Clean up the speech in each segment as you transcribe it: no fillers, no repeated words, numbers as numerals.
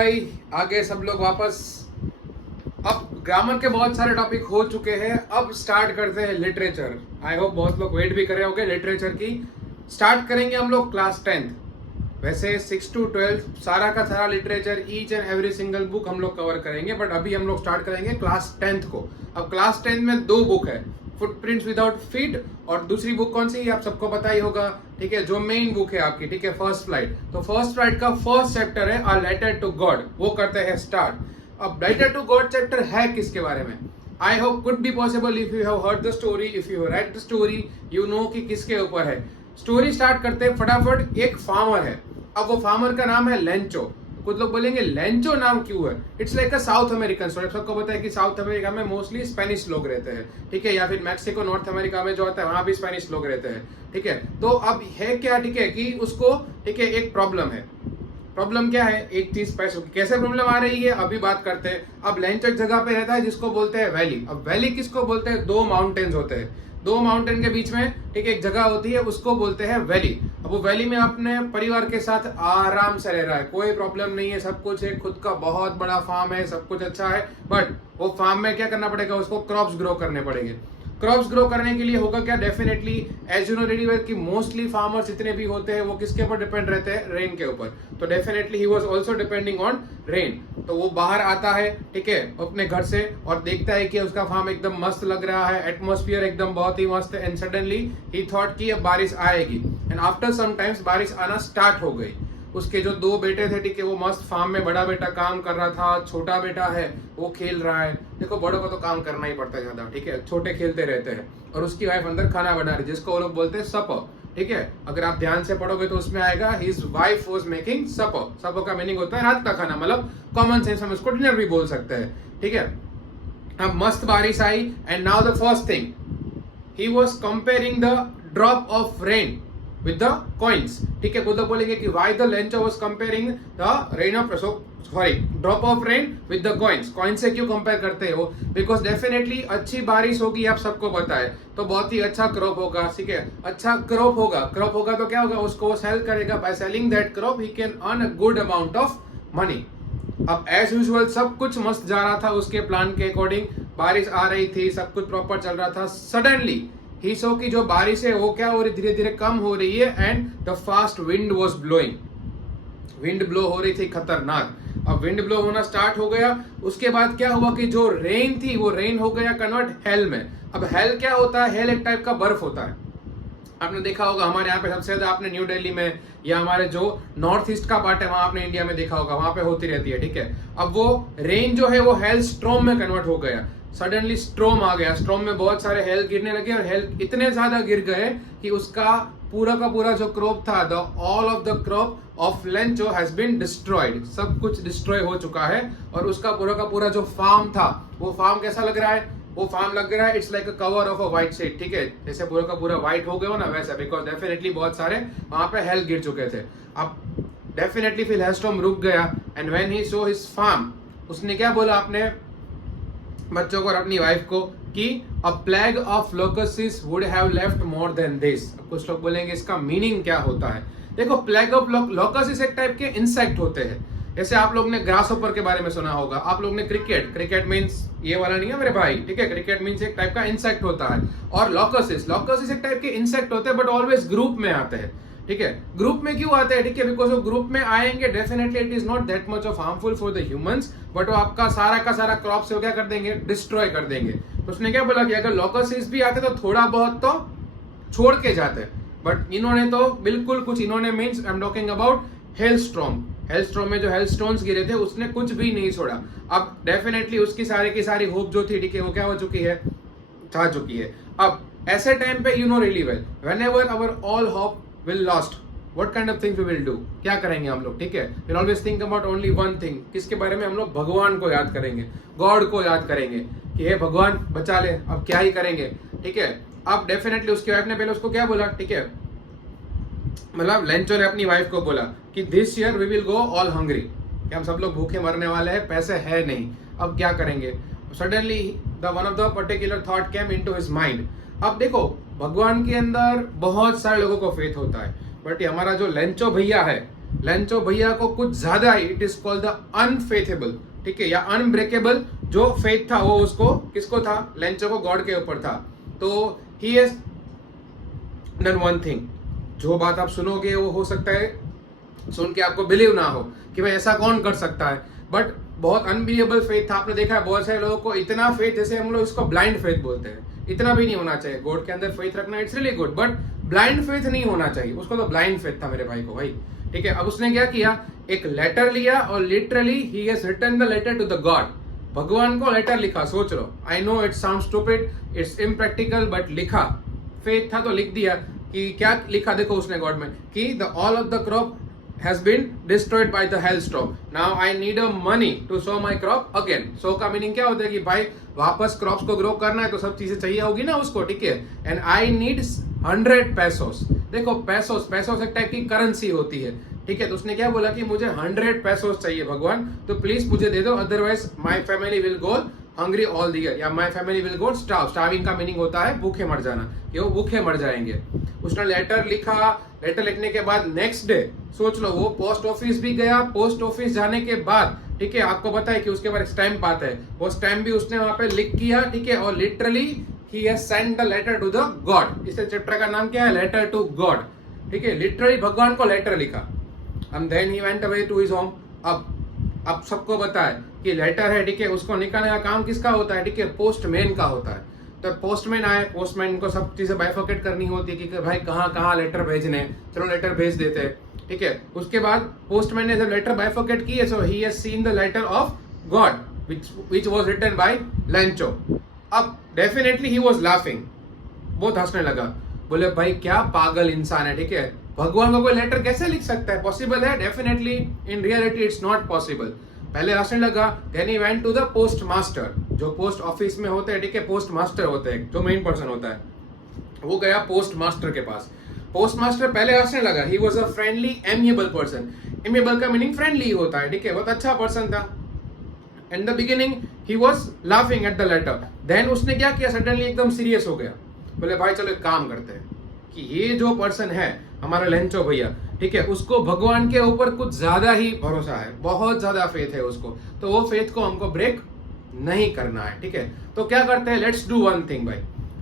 भाई आगे सब लोग वापस। अब ग्रामर के बहुत सारे टॉपिक हो चुके हैं, अब स्टार्ट करते हैं लिटरेचर। आई होप बहुत लोग वेट भी कर रहे होंगे लिटरेचर की। स्टार्ट करेंगे हम लोग क्लास 10th। वैसे 6 to 12 सारा का सारा literature, each and every single book हम लोग कवर करेंगे, बट अभी हम लोग स्टार्ट करेंगे क्लास 10th को। अब क्लास 10th में 2 बुक है, फुटप्रिंट्स विदाउट फीट, और दूसरी बुक कौन सी आप सबको पता ही होगा, ठीक है, जो मेन बुक है आपकी, ठीक है, फर्स्ट फ्लाइट। तो फर्स्ट फ्लाइट का फर्स्ट चैप्टर है अ लेटर टू गॉड, वो करते हैं स्टार्ट। अब लेटर टू गॉड चैप्टर है किसके बारे में? I hope could be possible if you have heard the story, if you right the story, you know कि किसके ऊपर है। स्टोरी स्टार्ट करते हैं फटाफट। एक फार्मर है, अब वो फार्मर का नाम है लेंचो। कुछ लोग बोलेंगे लेंचो नाम क्यों है? It's like a south American story. सबको पता है कि साउथ अमेरिका में मोस्टली स्पेनिश लोग रहते हैं, ठीक है, या फिर मैक्सिको नॉर्थ अमेरिका में जो होता है वहां भी स्पेनिश लोग रहते हैं, ठीक है। तो अब है क्या, ठीक है, कि उसको, ठीक है, एक प्रॉब्लम है। प्रॉब्लम क्या है? एक चीज पैसों की। कैसे प्रॉब्लम आ रही है अभी बात करते हैं। अब लेंचो एक जगह पे रहता है जिसको बोलते हैं वैली। अब वैली किसको बोलते हैं? 2 माउंटेन्स होते हैं, 2 माउंटेन के बीच में, ठीक है, एक जगह होती है, उसको बोलते हैं वैली। अब वो वैली में अपने परिवार के साथ आराम से रह रहा है, कोई प्रॉब्लम नहीं है, सब कुछ है, खुद का बहुत बड़ा फार्म है, सब कुछ अच्छा है। बट वो फार्म में क्या करना पड़ेगा उसको? क्रॉप्स ग्रो करने पड़ेंगे। क्रॉप्स ग्रो करने के लिए होगा क्या? Definitely as you know ready well कि मोस्टली फार्मर्स जितने भी होते हैं वो किसके ऊपर डिपेंड रहते हैं? रेन के ऊपर। तो definitely he was also depending on rain. तो वो बाहर आता है, ठीक है, अपने घर से, और देखता है कि उसका फार्म एकदम मस्त लग रहा है, एटमॉस्फेयर एकदम बहुत ही मस्त है। एंड सडनली ही थॉट कि अब बारिश आएगी। एंड आफ्टर सम टाइम्स बारिश आना स्टार्ट हो गई। उसके जो 2 बेटे थे, ठीक है, वो मस्त फार्म में, बड़ा बेटा काम कर रहा था, छोटा बेटा है वो खेल रहा है। देखो बड़ों को तो काम करना ही पड़ता है ज्यादा, ठीक है, छोटे खेलते रहते हैं। और उसकी वाइफ अंदर खाना बना रही, जिसको वो लोग बोलते हैं सपर, ठीक है। अगर आप ध्यान से पढ़ोगे तो उसमें आएगा हिज वाइफ वाज मेकिंग सपर। सपर का मीनिंग होता है रात का खाना, मतलब कॉमन सेंस हम इसको डिनर भी बोल सकते हैं, ठीक है। अब मस्त बारिश आई and now the first thing he was comparing the drop of rain with the coins, ठीक है। खुद बोलेंगे कि why the Lencho was comparing the rain of drop of rain with the coins। coin से क्यों कंपेयर करते हो? Because definitely अच्छी बारिश होगी, आप सबको पता है, तो बहुत ही अच्छा क्रॉप होगा, ठीक है। अच्छा क्रॉप होगा, क्रॉप होगा तो क्या होगा? उसको वो सेल करेगा। By selling that crop he can earn a good amount of money. अब एज यूजुअल सब कुछ मस्त जा रहा था उसके प्लान के अकॉर्डिंग, बारिश आ रही थी, सब कुछ प्रॉपर चल रहा था। सडनली ही सो की जो बारिश है वो क्या हो रही, धीरे धीरे कम हो रही है। And the fast wind was blowing, wind blow हो रही थी खतरनाक। अब विंड ब्लो होना स्टार्ट हो गया। उसके बाद क्या हुआ कि जो रेन थी वो रेन हो गया कन्वर्ट हेल में। अब हेल क्या होता है? हेल एक टाइप का बर्फ होता है। आपने देखा होगा हमारे यहाँ पे सबसे ज्यादा, आपने न्यू दिल्ली में या हमारे जो नॉर्थ ईस्ट का पार्ट है वहां आपने इंडिया में देखा होगा, वहां पे होती रहती है, ठीक है। अब वो रेन जो है वो हेल स्ट्रॉम में कन्वर्ट हो गया। सडनली स्ट्रोम आ गया, स्ट्रोम में बहुत सारे हेल गिरने लगे, और हेल इतने ज्यादा गिर गए कि उसका पूरा का पूरा जो क्रॉप था, the all of the crop of Lencho has been destroyed. सब कुछ डिस्ट्रॉय हो चुका है। और उसका पूरा का पूरा जो फार्म था, वो फार्म कैसा लग रहा है? वो फार्म लग रहा है it's like a cover of a white sheet, ठीक है, जैसे पूरा का पूरा व्हाइट हो गया हो ना वैसा, बिकॉज डेफिनेटली बहुत सारे वहां पे हेल गिर चुके थे। अब डेफिनेटली फिर हेलस्टॉर्म रुक गया। And when he saw his farm, उसने क्या बोला अपने बच्चों को और अपनी वाइफ को कि a plague of locusts would have left more than this. कुछ लोग बोलेंगे इसका मीनिंग क्या होता है? देखो, प्लेग ऑफ लोकसिस एक टाइप के इंसेक्ट होते हैं। जैसे आप लोग ने ग्रासहोपर के बारे में सुना होगा, आप लोग ने क्रिकेट मींस ये वाला नहीं है मेरे भाई, ठीक है, क्रिकेट मींस एक टाइप का इंसेक्ट होता है। और लोकसिस एक टाइप के इंसेक्ट होते हैं, बट ऑलवेज ग्रुप में आते हैं, ठीक है। ग्रुप में क्यों आते हैं? ठीक है, बिकॉज वो ग्रुप में आएंगे, definitely it is not that much of harmful for the humans, but वो आपका सारा का सारा क्रॉप से क्या कर देंगे? डिस्ट्रॉय कर देंगे। तो उसने क्या बोला कि अगर लोकसिस भी आते तो थोड़ा बहुत तो छोड़ के जाते, बट इन्होंने तो बिल्कुल कुछ, इन्होंने means I am talking about hailstorm. Hailstorm में जो हेलस्टोन्स गिरे थे उसने कुछ भी नहीं छोड़ा। अब डेफिनेटली उसकी सारी की सारी होप जो थी, ठीक है, वो क्या हो चुकी है? छा चुकी है। अब ऐसे टाइम पे you know really well, whenever our all hope will lost, what kind of thing we will do? क्या करेंगे हम लोग, ठीक है? We always think about only one thing. किसके बारे में? हम लोग भगवान को याद करेंगे, गॉड को याद करेंगे कि हे भगवान बचा ले, अब क्या ही करेंगे, ठीक है। अब डेफिनेटली उसकी वाइफ ने पहले उसको क्या बोला, ठीक है, मतलब लेंचो ने अपनी वाइफ को बोला कि this year we will go all hungry, कि हम सब लोग भूखे मरने वाले हैं, पैसे है नहीं, अब क्या करेंगे? Suddenly the one of the particular thought came into his mind. अब देखो, भगवान के अंदर बहुत सारे लोगों को फेथ होता है, बट हमारा जो लेंचो भैया है लेंचो भैया को कुछ ज्यादा ही, इट इज कॉल्ड द अनफेथेबल, ठीक है, या अनब्रेकेबल जो फेथ था वो उसको किसको था, लेंचो को गॉड के ऊपर था। तो he has done one thing, जो बात आप सुनोगे वो हो सकता है सुन के आपको बिलीव ना हो कि भाई ऐसा कौन कर सकता है, बट बहुत अनबिलीवेबल फेथ था। आपने देखा है बहुत सारे लोगों को इतना फेथ, जैसे हम लोग इसको ब्लाइंड फेथ बोलते हैं, इतना भी नहीं होना चाहिए। गॉड के अंदर फेथ रखना it's really good, but blind faith नहीं होना चाहिए। उसको तो ब्लाइंड फेथ था मेरे भाई को भाई, ठीक है। अब उसने क्या किया, एक लेटर लिया और literally he has written the letter to the God, भगवान को लेटर लिखा। सोच लो, I know it sound stupid, it's impractical, but लिखा, फेथ था तो लिख दिया। कि क्या लिखा देखो उसने गॉड में, कि the all of the crop has been destroyed by the hailstorm. Now I need a money to sow my crop again. sow का मीनिंग क्या होता है कि भाई वापस क्रॉप्स को ग्रो करना है तो सब चीजें चाहिए होगी ना उसको, ठीक है। And I need 100 pesos. देखो पैसोस, पैसोस एक टाइप की करेंसी होती है, ठीक है। तो उसने क्या बोला कि मुझे 100 pesos चाहिए भगवान, तो प्लीज मुझे दे दो, otherwise my family will go hungry all the year, या my family will go starve. Starving का मीनिंग होता है भूखे मर जाना, कि वो भूखे मर जाएंगे। उसने लेटर लिखा, लेटर लिखने के बाद नेक्स्ट डे सोच लो वो पोस्ट ऑफिस भी गया। पोस्ट ऑफिस जाने के बाद, ठीक है, आपको पता है कि उसके बाद स्टैम्प आता है, वो स्टैम्प भी उसने वहां पे लिख किया, ठीक है। और literally he has sent the letter to the God. इस चैप्टर का नाम क्या है, लेटर टू गॉड, ठीक है। लिटरली भगवान को लेटर लिखा। And then he went away to his home. अब सबको पता है कि लेटर है, ठीक है, उसको निकालने का काम किसका होता है, ठीक है, पोस्टमैन का होता है। तो पोस्टमैन आए, पोस्टमैन को सब चीजें बाइफोकेट करनी होती है कि भाई कहाँ कहाँ लेटर भेजने, चलो लेटर भेज देते हैं, ठीक है। उसके बाद पोस्टमैन ने जब लेटर बाइफोकेट किए, so he has seen the letter of God which was written by Lencho. अब डेफिनेटली ही वाज लाफिंग, बहुत हंसने लगा, बोले भाई क्या पागल इंसान है, ठीक है, भगवान को कोई लेटर कैसे लिख सकता है, पॉसिबल है, definitely in reality it's not possible. पहले हंसने लगा, then he went to the post master, जो पोस्ट ऑफिस में होते हैं, ठीक है, पोस्ट मास्टर होते हैं, जो मेन पर्सन होता है, वो गया पोस्ट मास्टर के पास। पोस्ट मास्टर पहले हंसने लगा, he was a friendly amiable person. Amiable का मीनिंग फ्रेंडली होता है, ठीक है, बहुत अच्छा पर्सन था। In the beginning he was laughing at the letter, then उसने क्या किया, सडनली एकदम सीरियस हो गया, बोले भाई चलो एक काम करते हैं कि ये जो पर्सन है हमारा लेंचो भैया, ठीक है, उसको भगवान के ऊपर कुछ ज्यादा ही भरोसा है, बहुत ज्यादा फेथ है उसको, तो वो फेथ को हमको ब्रेक नहीं करना है, ठीक है। तो क्या करते हैं, लेट्स डू वन थिंग भाई,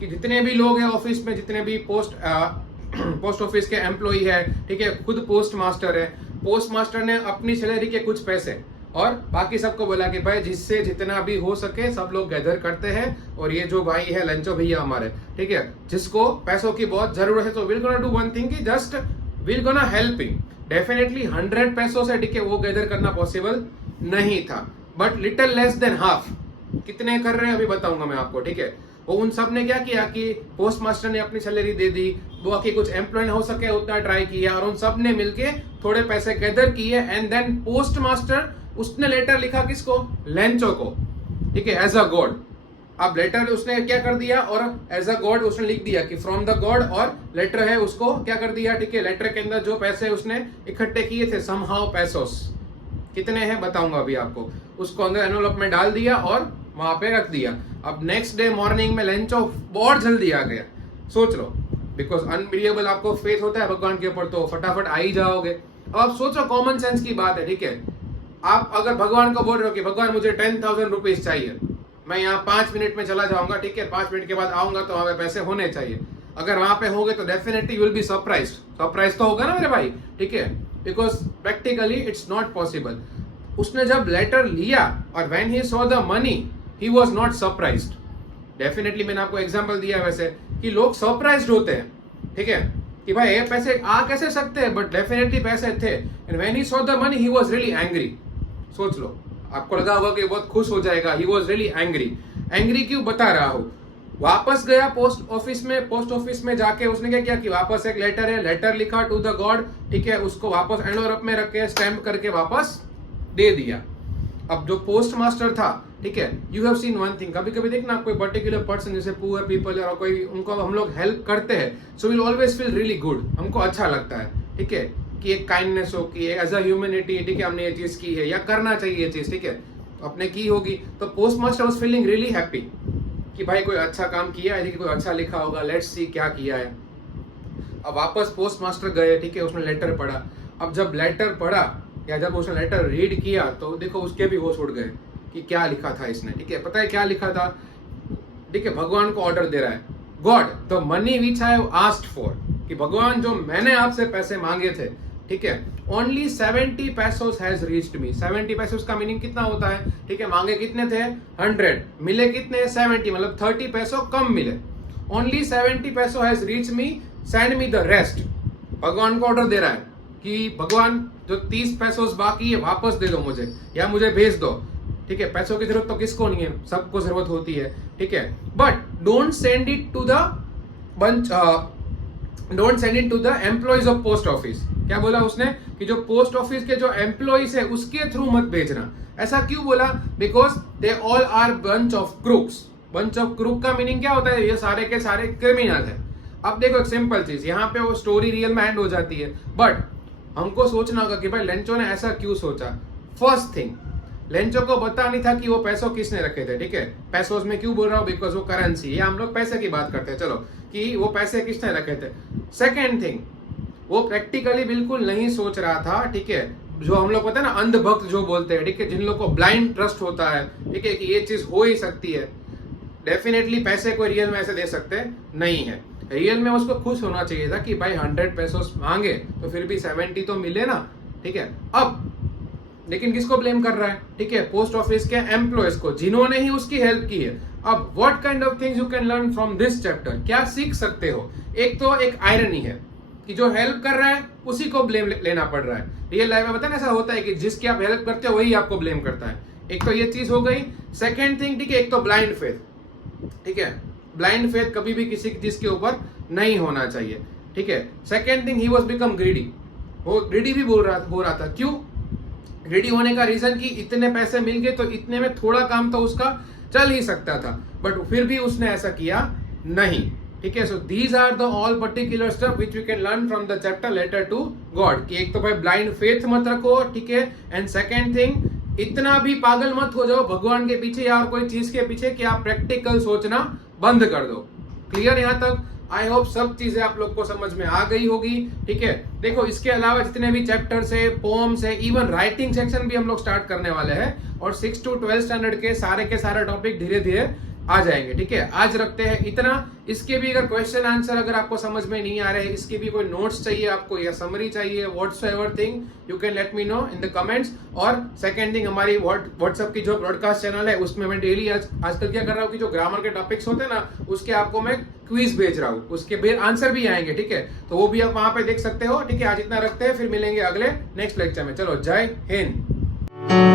कि जितने भी लोग हैं ऑफिस में, जितने भी पोस्ट ऑफिस के एम्प्लॉय है, ठीक है, खुद पोस्ट मास्टर है, पोस्ट मास्टर ने अपनी सैलरी के कुछ पैसे और बाकी सबको बोला कि भाई जिससे जितना भी हो सके सब लोग गैदर करते हैं, और ये जो भाई है लेंचो भैया हमारे, ठीक है, जिसको पैसों की बहुत जरूरत है, तो will gonna do one thing कि just will gonna help him. Definitely 100 पैसों से, ठीक है, वो गैदर करना पॉसिबल नहीं था, but little less than half. कितने कर रहे हैं अभी बताऊंगा मैं आपको, ठीक है। वो उन सब ने क्या किया कि पोस्ट मास्टर ने अपनी सैलरी दे दी, बाकी कुछ एम्प्लॉय हो सके उतना ट्राई किया, और उन सब ने मिलके थोड़े पैसे गैदर किए, एंड देन पोस्ट मास्टर उसने लेटर लिखा किसको, लेंचो को, ठीक है, एज अ गॉड। अब लेटर उसने क्या कर दिया, और एज अ गॉड उसने लिख दिया कि फ्रॉम द गॉड, और लेटर है उसको क्या कर दिया, ठीक है, लेटर के अंदर जो पैसे उसने इकट्ठे किए थे, समहाउ पैसोस, कितने हैं बताऊंगा अभी आपको, उसको अंदर एनवेलप में डाल दिया और वहां पे रख दिया। अब नेक्स्ट डे मॉर्निंग में लेंचो बहुत जल्दी आ गया, सोच लो, बिकॉज अनबिलीवेबल आपको फेथ होता है भगवान के ऊपर, तो फटाफट आ ही जाओगे। अब आप सोचो, कॉमन सेंस की बात है, ठीक है, आप अगर भगवान को बोल रहे हो कि भगवान मुझे 10,000 रुपीज चाहिए, मैं यहाँ 5 मिनट में चला जाऊंगा, ठीक है, 5 मिनट के बाद आऊंगा, तो वहां पे पैसे होने चाहिए। अगर वहां पे होंगे तो definitely will be surprise, surprise तो होगा ना मेरे भाई, ठीक है, because practically it's not possible. उसने जब लेटर लिया और when he saw the money he was not surprised. Definitely मैंने आपको एग्जांपल दिया वैसे कि लोग सरप्राइज्ड होते हैं, ठीक है, कि भाई ये पैसे आ कैसे सकते हैं, बट डेफिनेटली पैसे थे। And when he saw the money he was really angry. सोच लो, आपको लगा होगा कि बहुत खुश हो जाएगा, he was really angry. Angry क्यों बता रहा हूं, वापस गया पोस्ट ऑफिस में जाके उसने क्या किया कि वापस एक लेटर है, लेटर लिखा टू द गॉड, ठीक है, उसको वापस एनवेलप में रख के स्टैम्प करके वापस दे दिया। अब जो पोस्ट मास्टर था, ठीक है, you have seen one thing, कभी कभी देखना कोई पर्टिकुलर पर्सन जैसे पुअर पीपल और कोई, उनको हम लोग हेल्प करते हैं, so will always feel really good, हमको अच्छा लगता है, ठीक है, कि एक काइंडनेस हो, कि एज अ ह्यूमैनिटी, ठीक है, हमने ये चीज की है या करना चाहिए ये चीज, ठीक है, अपने की होगी। तो post master was feeling really happy कि भाई कोई अच्छा काम किया है, कोई अच्छा लिखा होगा, लेट्स सी क्या किया है। अब वापस पोस्ट मास्टर गए, ठीक है, उसने लेटर पढ़ा, अब जब लेटर पढ़ा या जब उसने लेटर रीड किया तो देखो उसके भी होश उड़ गए कि क्या लिखा था इसने, ठीक है। पता है क्या लिखा था, ठीक है, भगवान को ऑर्डर दे रहा है, God the money which I have asked for, कि भगवान जो मैंने आपसे पैसे मांगे थे, ठीक है, ओनली 70 पैसोस हैज रीच्ड मी। 70 पैसोस का मीनिंग कितना होता है, ठीक है, मांगे कितने थे 100, मिले कितने 70, मतलब 30 पैसों कम मिले। ओनली 70 पैसो has reach me, send me the rest. भगवान को ऑर्डर दे रहा है कि भगवान जो 30 पैसोस बाकी है वापस दे दो मुझे, या मुझे भेज दो, ठीक है। पैसों की जरूरत तो किसको नहीं है, सबको जरूरत होती है, ठीक है। But don't send it to the bunch, don't send it to the employees of post office. क्या बोला उसने कि जो पोस्ट ऑफिस के जो एम्प्लॉइज है उसके थ्रू मत भेजना। ऐसा क्यों बोला, because they all are bunch of crooks. Bunch of crook का मीनिंग क्या होता है, ये सारे के सारे क्रिमिनल है। अब देखो एक सिंपल चीज, यहाँ पे वो स्टोरी रियल में एंड हो जाती है, बट हमको सोचना होगा कि भाई लेंचो ने ऐसा क्यों सोचा। फर्स्ट थिंग, लेंचो को पता नहीं था कि वो पैसों किसने रखे थे, ठीक है। पैसों में क्यों बोल रहा हूँ, बिकॉज वो करेंसी है, हम लोग पैसे की बात करते हैं, चलो, कि वो पैसे किसने रखे थे। सेकेंड थिंग, वो प्रैक्टिकली बिल्कुल नहीं सोच रहा था, ठीक है। जो हम लोग पता है ना, अंधभक्त जो बोलते हैं, ठीक है, जिन लोग को ब्लाइंड ट्रस्ट होता है, ठीक है, कि ये चीज हो ही सकती है, डेफिनेटली पैसे को रियल में ऐसे दे सकते नहीं है। रियल में उसको खुश होना चाहिए था कि भाई 100 पैसोस मांगे तो फिर भी 70 तो मिले ना, ठीक है। अब लेकिन किसको ब्लेम कर रहा है, ठीक है, पोस्ट ऑफिस के एम्प्लॉयज को, जिन्होंने ही उसकी हेल्प की है। अब what kind of things you can learn from this chapter, क्या सीख सकते हो। एक तो एक आयरनी है कि जो हेल्प कर रहा है उसी को ब्लेम लेना पड़ रहा है। रियल लाइफ में पता है ऐसा होता है कि जिसकी आप हेल्प करते हो वही आपको ब्लेम करता है। एक तो ये चीज हो गई। सेकेंड थिंग, ठीक है, एक तो ब्लाइंड फेथ, ठीक है, ब्लाइंड फेथ कभी भी किसी चीज के ऊपर नहीं होना चाहिए, ठीक है। Second thing, he was become greedy, वो ग्रीडी भी हो रहा था। क्यों ग्रीडी होने का रीजन कि इतने पैसे मिल गए तो इतने में थोड़ा काम तो उसका चल ही सकता था, बट फिर भी उसने ऐसा किया नहीं, ठीक है। So these are the all particular stuff which we can learn from the chapter letter to God, कि एक तो भाई ब्लाइंड फेथ मत रखो, ठीक है, एंड सेकेंड थिंग, इतना भी पागल मत हो जाओ भगवान के पीछे या और कोई चीज के पीछे कि आप प्रैक्टिकल सोचना बंद कर दो। क्लियर यहाँ तक? आई होप सब चीजें आप लोग को समझ में आ गई होगी, ठीक है। देखो इसके अलावा जितने भी चैप्टर्स है, पोम्स है, इवन राइटिंग सेक्शन भी हम लोग स्टार्ट करने वाले हैं, और 6 to 12 स्टैंडर्ड के सारे टॉपिक धीरे धीरे आ जाएंगे, ठीक है। आज रखते हैं इतना। इसके भी अगर क्वेश्चन आंसर अगर आपको समझ में नहीं आ रहे, इसकी भी कोई नोट्स चाहिए आपको या समरी चाहिए, whatsoever thing, you can let me know in the comments. और सेकंड थिंग, हमारी व्हाट्सएप की जो ब्रॉडकास्ट चैनल है उसमें मैं डेली आजकल क्या कर रहा हूँ कि जो ग्रामर के टॉपिक्स होते हैं ना, उसके आपको मैं क्विज भेज रहा हूँ, उसके आंसर भी आएंगे, ठीक है। तो वो भी आप वहां पे देख सकते हो, ठीक है। आज इतना रखते हैं, फिर मिलेंगे अगले नेक्स्ट लेक्चर में। चलो, जय हिंद।